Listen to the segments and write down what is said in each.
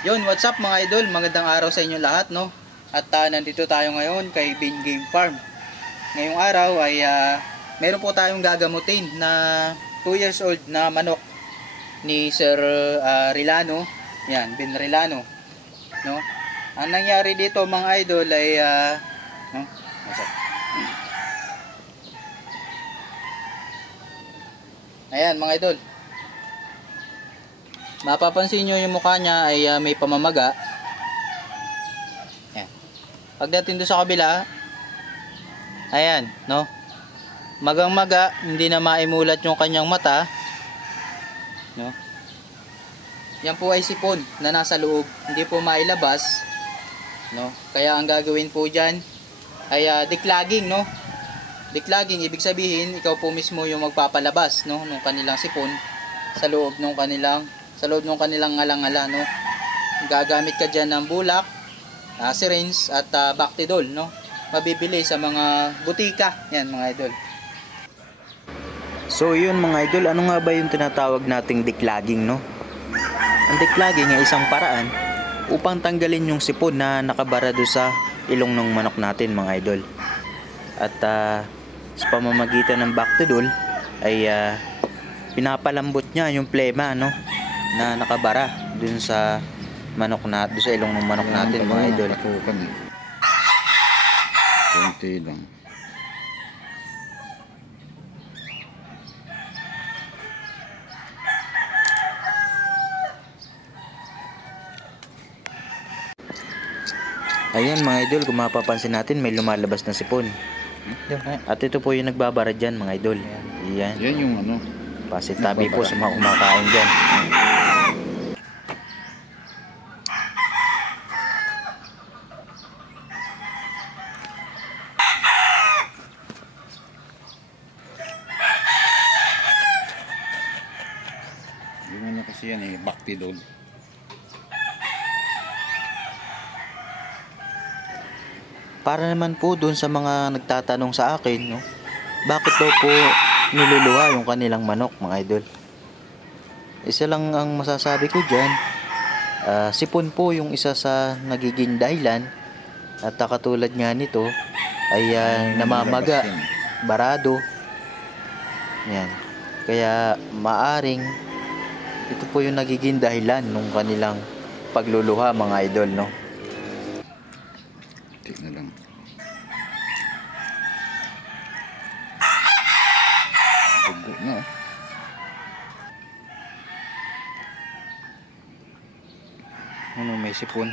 Yun, what's up mga idol? Magandang araw sa inyo lahat, no? At nandito tayo ngayon kay Bean Game Farm. Ngayong araw ay meron po tayong gagamutin na 2 years old na manok ni Sir Rilano. Yan, Bean Rilano, no? Ang nangyari dito mga idol ay no? Ayan mga idol. Mapapansin nyo yung mukha niya ay may pamamaga. Ayan. Pagdating doon sa kabila, ayan, no? Magang-maga, hindi na maimulat yung kanyang mata, no? Yan po ay sipon na nasa loob, hindi po mailabas, no? Kaya ang gagawin po diyan ay declogging, no? Declogging ibig sabihin, ikaw po mismo yung magpapalabas, no, ng kanilang sipon sa loob ng kanilang ngalang-ngala, no? Gagamit ka diyan ng bulak, syringe at Bactidol, no? Mabibili sa mga butika, yan mga idol. So yun mga idol, ano nga ba yung tinatawag nating declogging, no? Ang declogging ay isang paraan upang tanggalin yung sipon na nakabara do sa ilong ng manok natin mga idol. At sa pamamagitan ng Bactidol ay pinapalambot niya yung plema, no, na nakabara dun sa manok na, dun sa ilong ng manok natin mga idol. Konti lang. Ayan mga idol, kung mapapansin natin may lumalabas na sipon. At ito po yung nagbabara dyan mga idol. Ayan. Yan yung ano. Pasitabi po sa mga kumakain dyan. Yung ano kasi yan Bactidol. Para naman po dun sa mga nagtatanong sa akin, no, bakit daw po niluluha yung kanilang manok mga idol? Isa lang ang masasabi ko dyan, sipon po yung isa sa nagiging dahilan. At katulad nga nito ay namamaga, barado. Yan. Kaya maaring ito po yung nagiging dahilan ng kanilang pagluluha mga idol, no? Na lang. Tugo na. Ano, may sipon.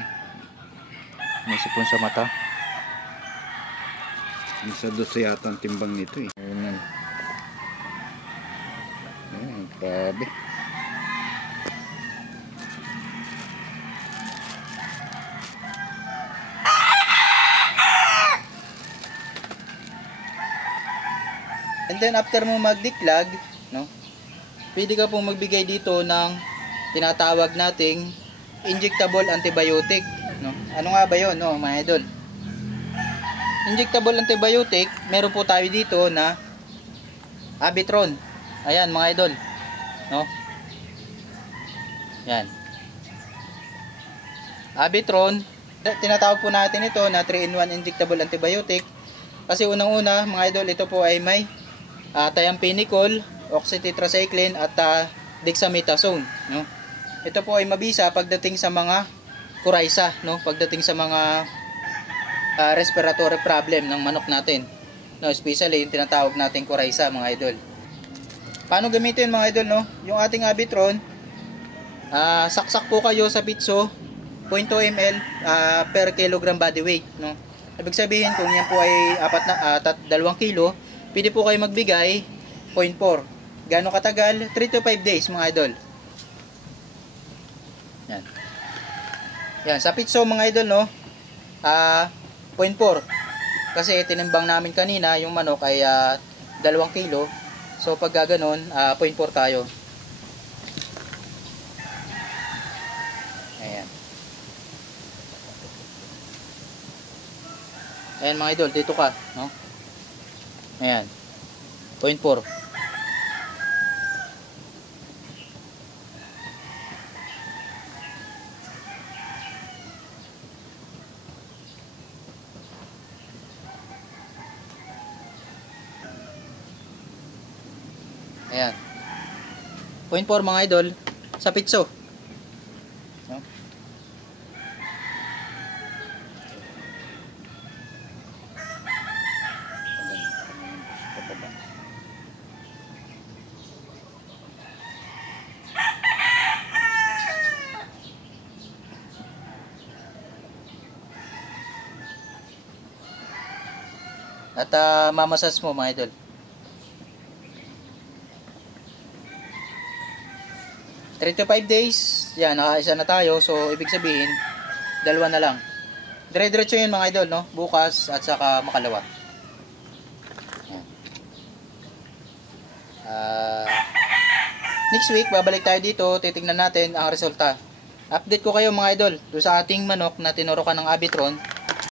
May sipon sa mata. Isa doon sa yata ang timbang nito Ayan. Ayan, grabe. And then after mo mag-declog, no, pwede ka pong magbigay dito ng tinatawag nating injectable antibiotic, no. Ano nga ba 'yon, no, mga idol? Injectable antibiotic, meron po tayo dito na Abitron. Ayan mga idol, no. Yan. Abitron, tinatawag po natin ito na 3-in-1 injectable antibiotic kasi unang-una mga idol, ito po ay may thiamphenicol, oxytetracycline at dexamethasone, no. Ito po ay mabisa pagdating sa mga coryza, no, pagdating sa mga respiratory problem ng manok natin, no, especially yung tinatawag nating coryza mga idol. Paano gamitin mga idol, no? Yung ating Abitron, saksak po kayo sa pitso 0.2 ml per kilogram body weight, no. Ibig sabihin kung yan po ay 2 kilo, pwede po kayo magbigay 0.4. Gaano katagal? 3 to 5 days mga idol. Yan. Yan, sa pitso mga idol, no, 0.4. Kasi tinimbang namin kanina yung manok ay 2 kilo. So pag ganoon, 0.4 tayo. Ayan. Ayan mga idol, dito ka, no? Ayan. 0.4. Ayan. 0.4 mga idol sa pitso. No? At mamasas mo mga idol. 3 to 5 days, yan, nakaisa na tayo. So, ibig sabihin, dalawa na lang. Dire-diretso yun mga idol, no? Bukas at saka makalawa. Next week, babalik tayo dito. Titingnan natin ang resulta. Update ko kayo mga idol doon sa ating manok na tinurukan ng Abitron.